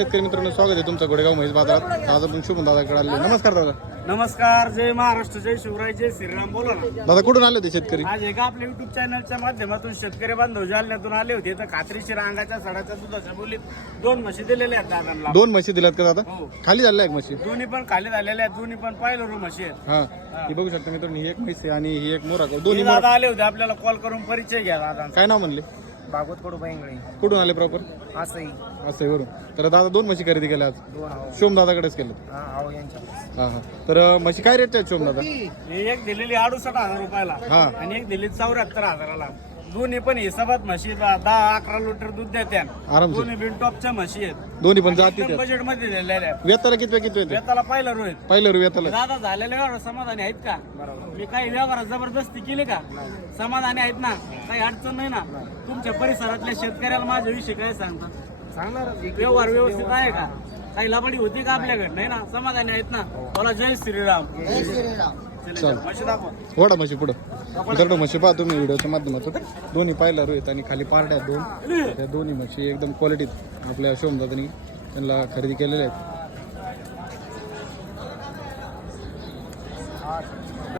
शेतकरी मित्रांनो, स्वागत आहे तुमचं गोडेगाव म्हैस बाजारात. आज आपण शुभम दादाकडे आले. नमस्कार दादा. नमस्कार. जय महाराष्ट्र, जय शिवराय, जय श्रीराम. बोला ना दादा, कुठून आले होते शेतकरी? आज एका आपल्या युट्यूब चॅनलच्या माध्यमातून शेतकरी बांधव जालन्यातून आले होते. तर खात्रीशीर अंगाच्या सडाच्या दुधाच्या बोलीत 2 म्हशी दिलेल्या आहेत दादांना. 2 म्हशी दिल्यात का दादा? हो. खाली झाल्या एक म्हशी? दोन्ही पण खाली झालेल्या आहेत. दोन्ही पण पाहिलं रू म्हशी आहेत. हा, ही बघू शकता मित्रांनो, ही एक म्हैस आहे आणि ही एक मोरा. दोन्ही दोन्ही दादा आले होते, आपल्याला कॉल करून परिचय घ्या दादा. काय नाव म्हणले? भागवत कडू बाईंगळे. कुठून आले प्रॉपर? असंही असं आहे वरून. तर दादा 2 म्हशी खरेदी केल्या आज. 2 शिवम दादाकडेच केलं. यांच्या हा हा. तर म्हशी काय रेटच्या आहेत शिवम दादा? एक दिलेली 68,000 रुपयाला हा. आणि एक दिली 74,000ला. दोन्ही पण हिसाबात म्हशी 10-11 लिटर दूध देत्या. आरामशीर. दोन्ही बिन टॉपच्या म्हशी आहेत. दोन्ही पण जाती आहेत. बजेट मध्ये दिलेल्या आहेत. वेताला किती येते? व्यताला पाहिलं रोहित. पहिलं वेताला दादा झालेले व्यवहार समाधानी आहेत का? मी काही व्यवहारात जबरदस्ती केली का? समाधानी आहेत ना? काही अडचण नाही ना? तुमच्या परिसरातल्या शेतकऱ्याला माझ्याविषयी काय सांगतात? सांगणार व्यवहार व्यवस्थित आहे का? काही लबाडी होती का आपल्याकडे? नाही ना? समाधानी आहेत ना? बोला जय श्रीराम. चल. म्हशी दाखवा. वडा म्हशी पुढं. मित्रांनो, म्हशी पहा तुम्ही व्हिडिओच्या माध्यमातून. दोन्ही पाहिला रोहित आणि खाली पार्ट्या 2. त्या दोन्ही म्हशी एकदम क्वालिटीत आपल्या शिवमदादांनी त्यांना खरेदी केलेल्या आहेत.